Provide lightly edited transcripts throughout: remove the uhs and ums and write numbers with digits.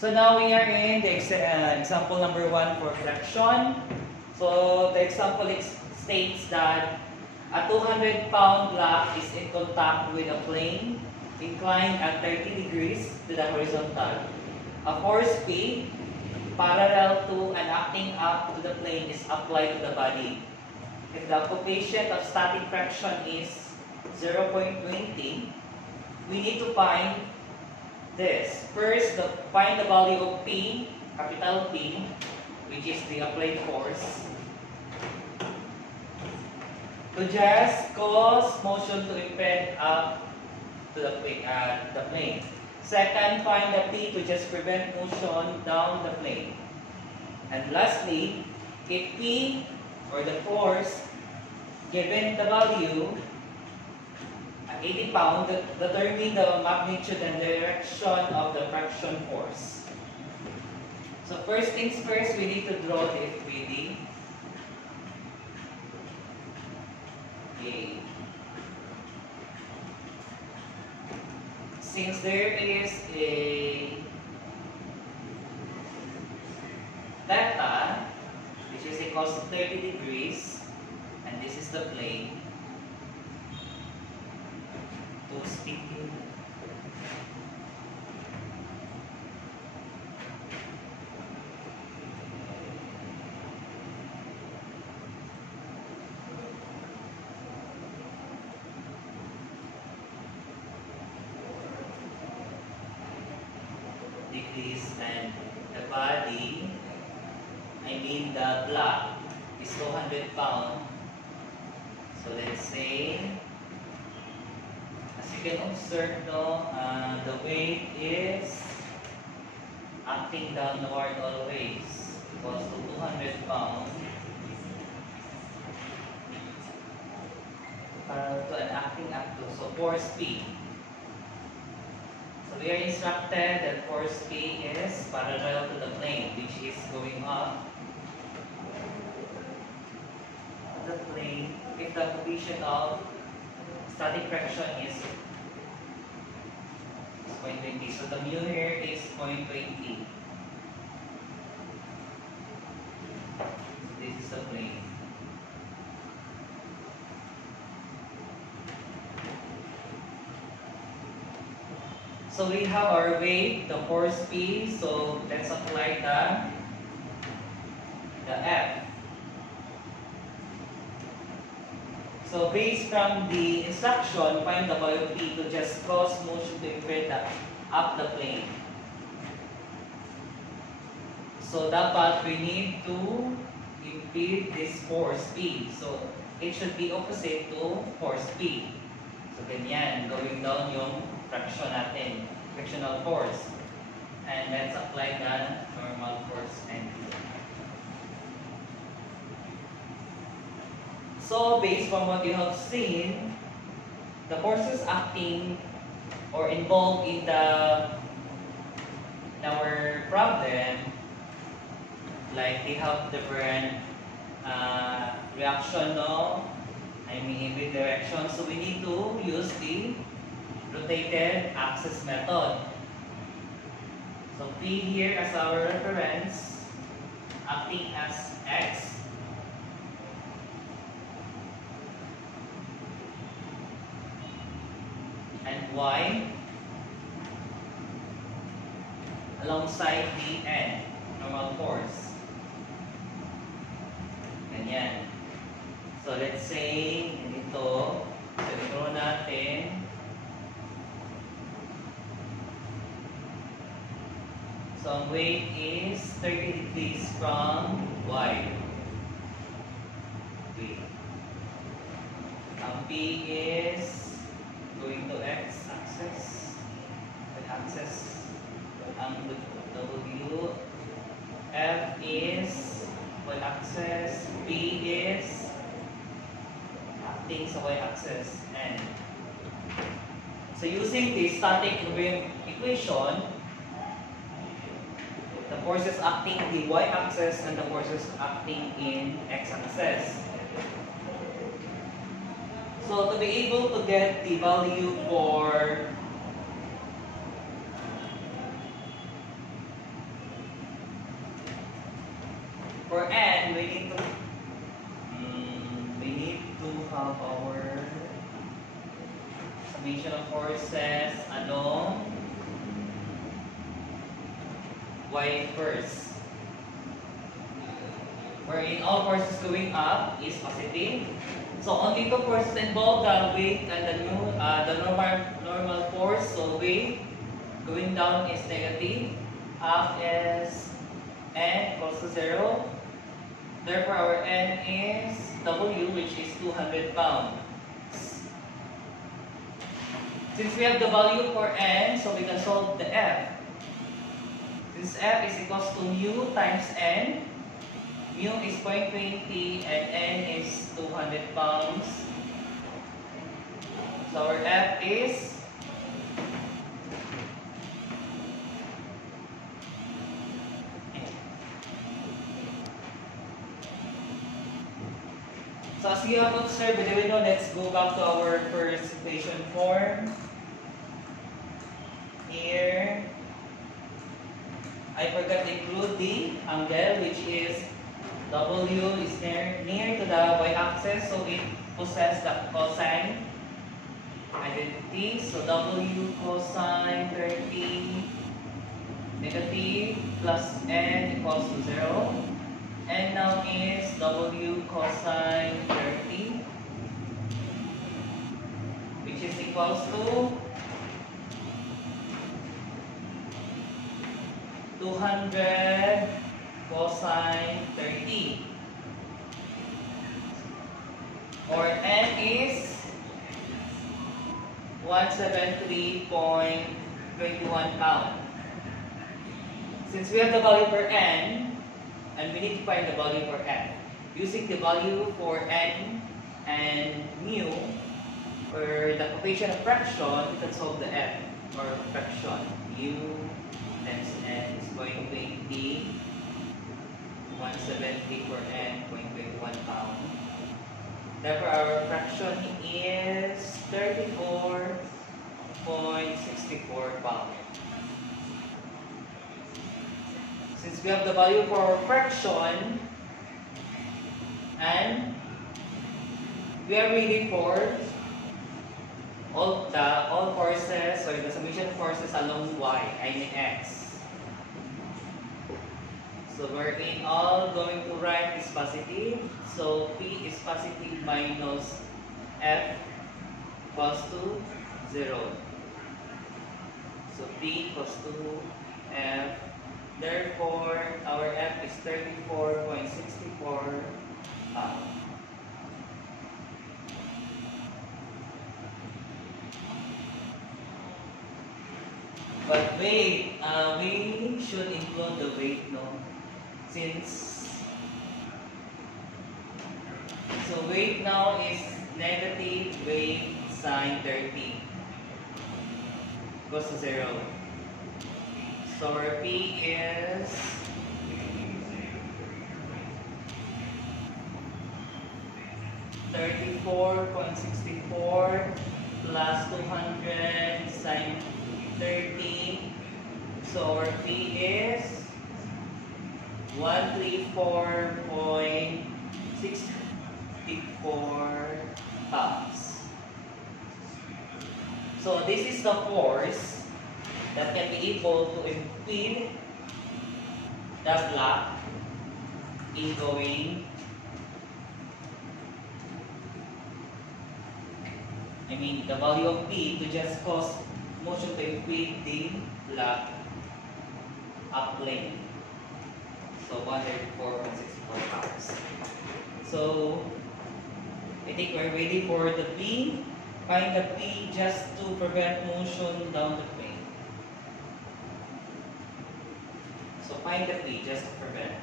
So now we are in the example number 1 for fraction. So the example states that a 200-pound block is in contact with a plane inclined at 30 degrees to the horizontal. A force P parallel to and acting up to the plane is applied to the body. If the coefficient of static fraction is 0.20, we need to find this. First, find the value of P, capital P, which is the applied force, to just cause motion to impede up to the plane. Second, find the P to just prevent motion down the plane. And lastly, if P, or the force, given the value, 80 pounds, determine the magnitude and direction of the fraction force. So first things first, we need to draw the FBD. Okay. Since there is a theta, which is equals to 30 degrees, and this is the plane, to stick in. Degrees, and the body, I mean the block, is 200 pounds. So let's say, as you can observe, the weight is acting downward always, equals to 200 pounds. To an acting up to, so force P. So we are instructed that force P is parallel to the plane, which is going up the plane if the coefficient of static fraction is 0.20. So the mu here is 0.20. This is the plane. So we have our weight, the force P, so let's apply the F. So based from the instruction, find the value of P to just cause motion to impede up the plane. So dapat we need to impede this force P. So it should be opposite to force P. So ganyan, going down yung fraction natin, frictional force. And let's apply the normal force and P. So based from what you have seen, the forces acting or involved in our problem, like they have different reaction, no? I mean every direction. So we need to use the rotated axis method. So P here as our reference, acting as X. And Y alongside the N, normal force. Ganyan. So let's say, ganito, so natin. So ang weight is 30 degrees from Y. Okay. Ang P is going to X axis, ang W, F is Y axis, P is acting sa Y axis, and so using the static equation, the forces acting in the Y axis and the forces acting in X axis. So to be able to get the value for For n, we need to have our summation of forces along y first. Wherein all forces going up is positive. So only two forces involved, the weight and the normal force. So weight going down is negative. Half is n equals to 0. Therefore, our n is W, which is 200 pounds. Since we have the value for n, so we can solve the f. Since f is equals to mu times n, mu is 0.20 and n is 200 pounds. So our f is so as you have observed, let's go back to our first equation form. Here, I forgot to include the angle, which is W is near to the y-axis, so it possesses the cosine identity. So W cosine 30 negative plus n equals to 0. And now is W cosine 30, which is equals to 200 cosine 30. Or n is 173.21 pounds. Since we have the value for n, and we need to find the value for f. Using the value for n and mu, or the coefficient of fraction, we can solve the f, or fraction. Mu times n is 0.20, 170 for n, 0.21 pound. Therefore, our fraction is 34.64 pounds. Since we have the value for our fraction, and we are ready for all forces, or the summation of forces along y, I mean x. So we're in all going to write is positive. So P is positive minus F equals to 0. So P equals to F. Therefore, our F is 34.64 pounds. But weight, we should include the weight, no? Since, so weight now is negative weight sine 30 equals to 0. So our P is 34.64 plus 200 sine 30. So our P is 134.64 pounds. So this is the force that can be able to impede the block in going, the value of P to just cause motion to impede the block upplane. So 104.64 pounds. So I think we're ready for the P. Find the P just to prevent motion down the plane. So find the P just to prevent.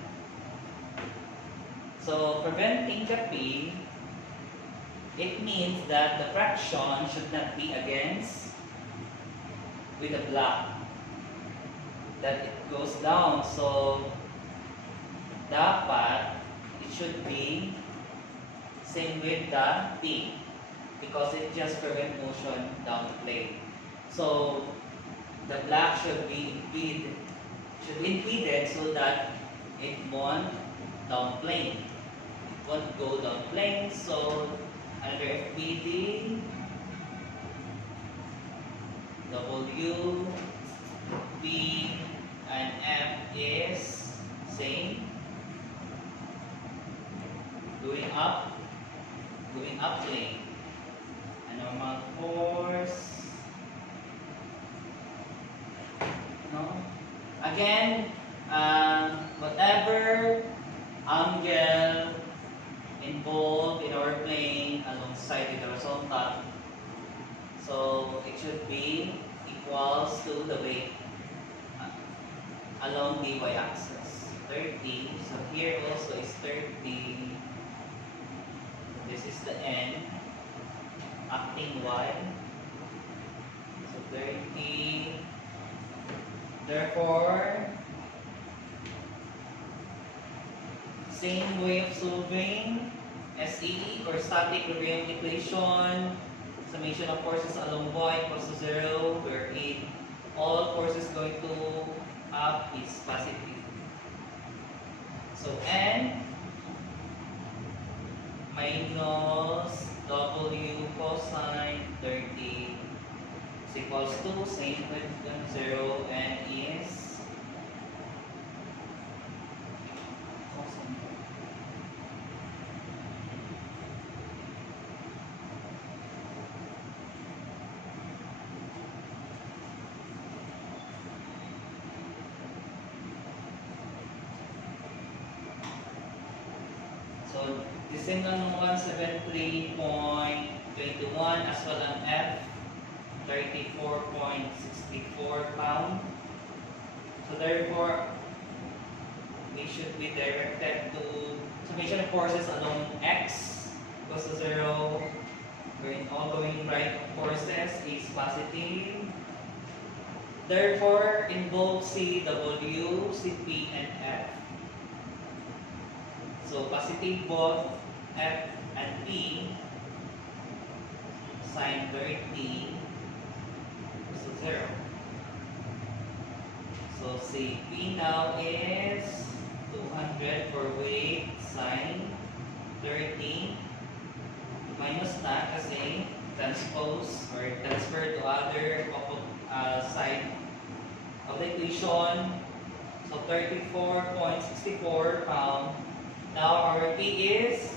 So preventing the P, it means that the fraction should not be against with the block, that it goes down. So dapat it should be same with the P, because it just prevent motion down the plane. So the block should be impeded so that it won't down plane. It won't go down plane, so under FPD, W, P, and F is same. Going up plane. A normal force. No? Again, whatever angle involved in our plane alongside with the resultant, so it should be equals to the weight along the y-axis. 30. So here also is 30. This is the n acting y. So 30. Therefore, same way of solving SE or static equilibrium equation. Summation of forces along y equals to 0, wherein all forces going to up is positive. So n minus w cosine 30 is equals to same with 0, and is so the same ng 173.21 as well ang F 34.64 pound. So therefore, we should be directed to summation of forces along X equals to 0, wherein all going right forces is positive. Therefore, in both CW, CP, and F. So positive both F and P, sine 30 equals to 0. So CP now is 200 for weight, sine 30 minus na kasi transpose or transfer to other side of the equation. So 34.64 pound. Now our P is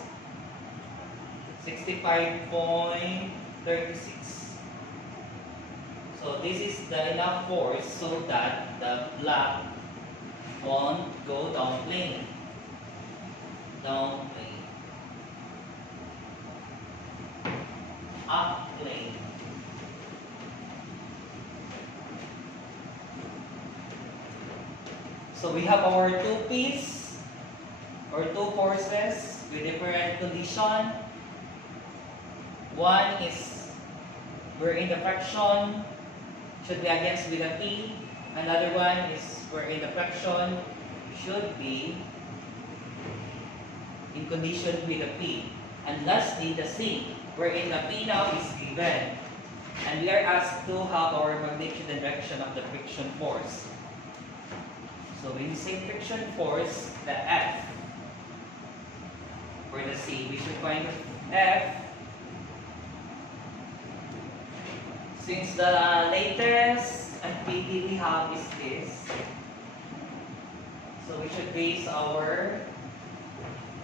65.36. So this is the enough force so that the block won't go down plane. Down plane. Up plane. So we have our two P's or two forces with different condition. One is we're in the fraction, should be against with a P. Another one is we're in the fraction, should be in condition with a P. And lastly, the C, wherein the P now is given. And we are asked to have our magnitude and direction of the friction force. So when we say friction force, the F for the C, we should find F. Since the latest FPD we have is this, so we should base our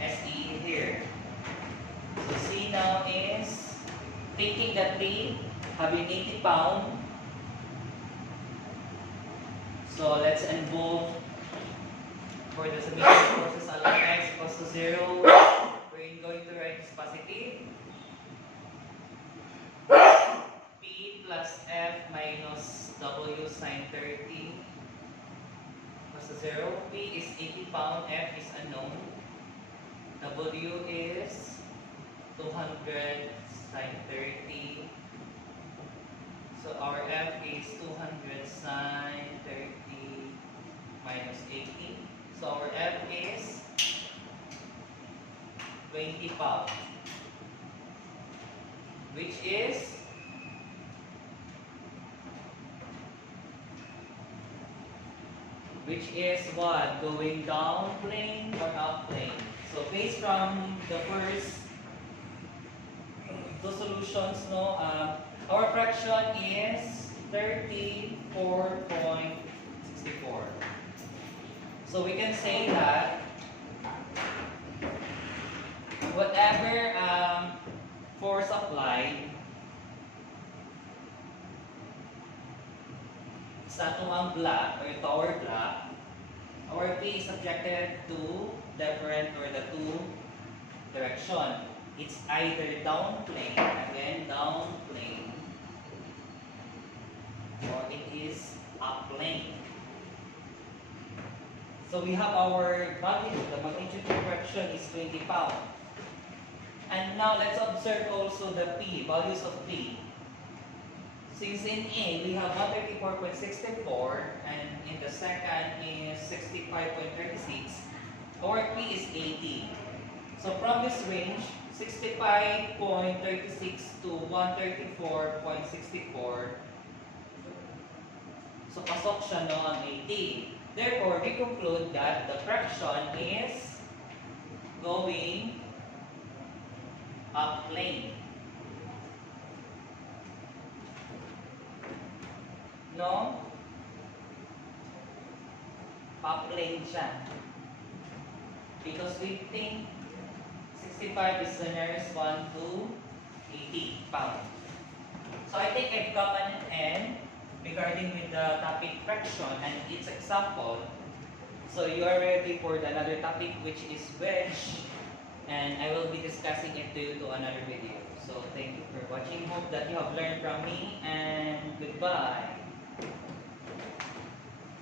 SE here. So C now is taking the T having 80 pound. So let's involve for the summation forces along X equals to 0. We're going to write this positive. P plus F minus W sine 30 equals to 0. P is 80 pound, F is unknown. W is 200 sine 30. So our F is 200 sine 30 minus 80. So our F is 20 pound, which is is what? Going down plane or up plane. So based from the first two solutions, no, our fraction is 34.64. So we can say that whatever force applied sa atong block or to our block, our P is subjected to different or the two direction. It's either down plane, again down plane, or it is up plane. So we have our magnitude. The magnitude of fraction is 20 pounds. And now let's observe also the P, values of P. Since in A we have 134.64 and in the second is 65.36, our P is 80. So from this range, 65.36 to 134.64, so pasok siya no ang 80. Therefore, we conclude that the fraction is going up plane. No? Up plane siya. Because we think 65 is the nearest one to 80 pounds. So I think I've come an end regarding with the topic fraction and its example. So you are ready for another topic which is wedge, and I will be discussing it to you to another video. So thank you for watching. Hope that you have learned from me, and goodbye.